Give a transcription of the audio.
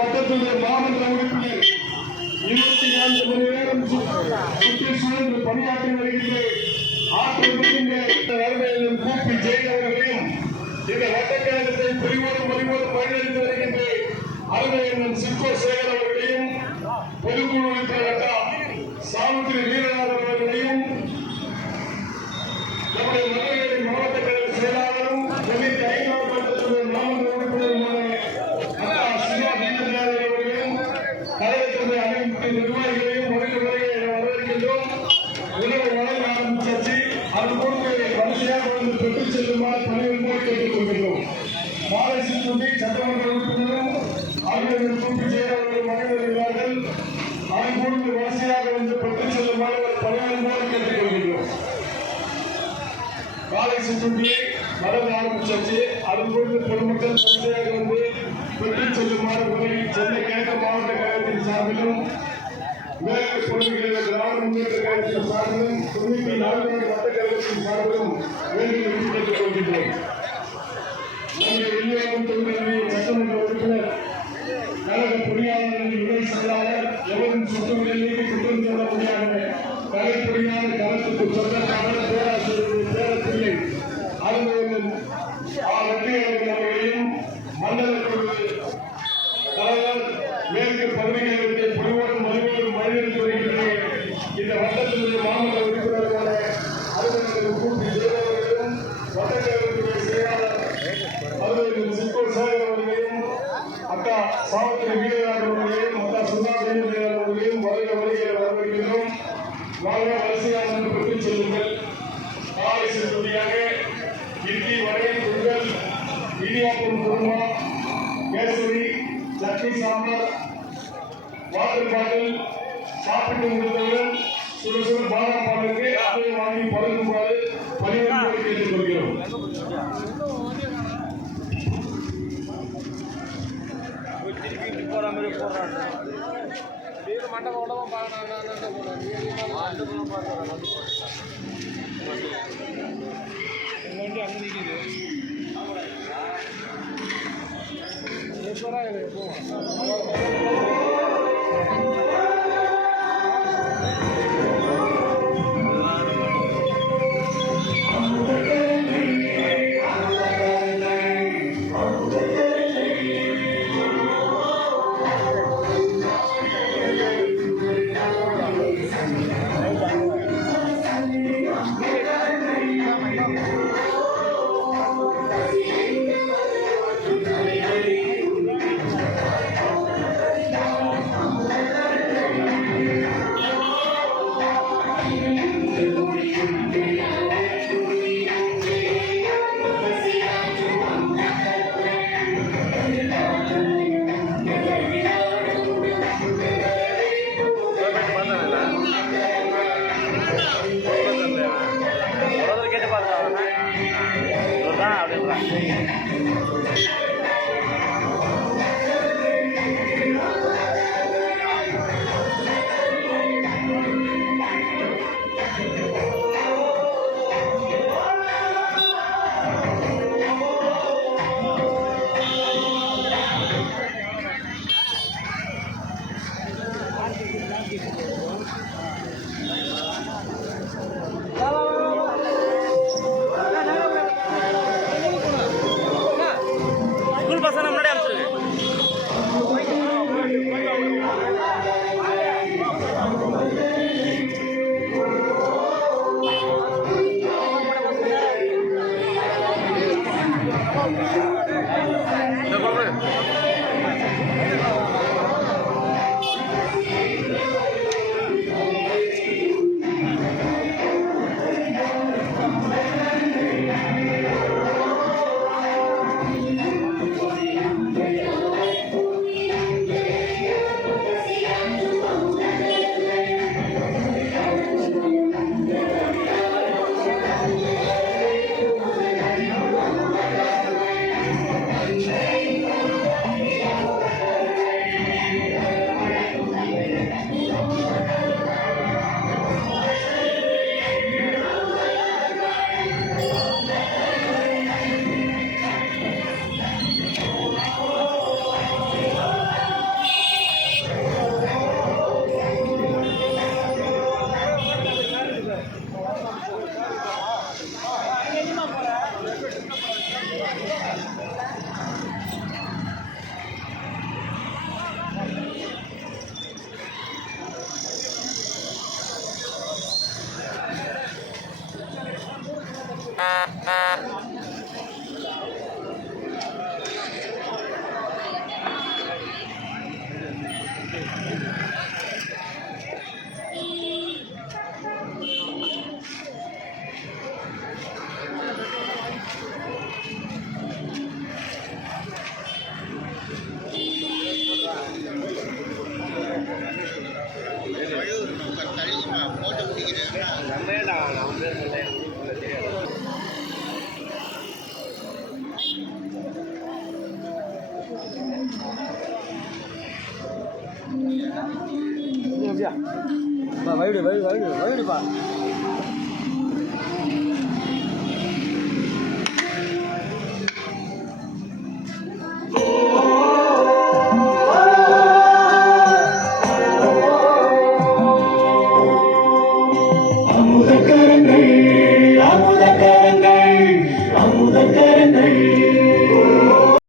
வட்டத்துடைய மாமன்ற உறுப்பினர் 24 மணி நேரம் சுற்றுச்சூழல் பணியாற்றி வருகின்ற ஆற்றல் மிகுந்த வரவேலும் கூப்பி ஜெயின் அவர்களையும் இந்த வட்டக்கழகத்தை பிரிவோடும் வழிவோடும் வழிநடத்தி வருகின்ற அருமையண்ணன் சிக்கோ சேகர் அவர்களையும் பொதுக்குழு உறுப்பினர் சாமுத்திரி வீரநாதன் அவர்களையும் நம்முடைய மதுரையின் மாவட்ட கழக செயலாளரும் 95ஆம் மாவட்டத்துடைய மாமன்ற உறுப்பினருமான சிவா தீனதயாள் அவர்களையும் கழகத்துடைய அனைத்து நிர்வாகிகளையும் வரவேற்கின்றோம். உணவு வழங்க ஆரம்பிச்சாச்சு. அது போன்று வரிசையாக வந்து பெற்றுச் செல்லுமாறு பணியுடன் கேட்டுக் கொள்கிறோம். மாலை சிற்றுண்டி சட்டமன்ற உறுப்பினரும் ஆளுநர் கூப்பி ஜெயின் அவர்கள் மனைவியார்கள் அதை போன்று வரிசையாக வந்து பெற்றுச் செல்லுமாறு பணியுடன் கேட்டுக் கொள்கிறோம். காலை சிற்றுண்டியை வழங்க ஆரம்பிச்சாச்சு. அது போன்று பொதுமக்கள் வரிசையாக வந்து பெற்றுச் செல்லுமாறு சென்னை கிழக்கு மாவட்ட கழகத்தின் சார்பிலும் மேற்கு பகுதிகளில் திராவிட முன்னேற்ற கழகத்தின் சார்பிலும் 94 வட்டக்கழகத்தின் சார்பிலும் வேண்டுகோள் கேட்டுக் கொள்கின்றோம். நம்முடைய விநியோகம் தொகுதிகளின் சட்டமன்ற உறுப்பினர் கழக பொறியாளர்களின் இணை செயலாளர் எவரும் சுற்றுகளில் நீக்கி குற்றம் சொல்ல முடியாத கலைப்பொறியான கருத்துக்கு சொந்தக்காரர் பேராசிரியர் பேரப்பிள்ளை அருமையன் அவர்களையும் மண்டல குழு தலைவர் மேற்கு பகுதிகளுக்கு பொதுவோடும் வழிவோடும் வழிநடத்தி வருகின்ற இந்த வட்டத்தினுடைய மாவட்ட உறுப்பினர்களான அலுவலர்கள் கூப்பி ஜெயலலிதாவையும் வட்டக்கழகத்துடைய செயலாளர் அலுவலர்கள் சிக்கோ சேகர் அவர்களையும் அக்கா சாவித்திரி வீரநாதன் அவர்களையும் அக்கா சுதா தீனதயாள் அவர்களையும் வருகிற வரவேற்கின்றோம். வாங்க வரிசையாக வந்து பெற்றுச் செல்லுங்கள். காலை சிற்றுண்டியாக இட்லி வடை பொங்கல் இடியாப்பம் குருமா கேசரி சட்னி சாம்பார் வாட்டர் பாட்டில் சாப்பிட்டு முடித்தவுடன் சுடு பாதாம் பாலுக்கு அதை வாங்கி பழகுமாறு பணியாளர்களை கேட்டுக் கொள்கிறோம். Wide wide wide வைடுப்பா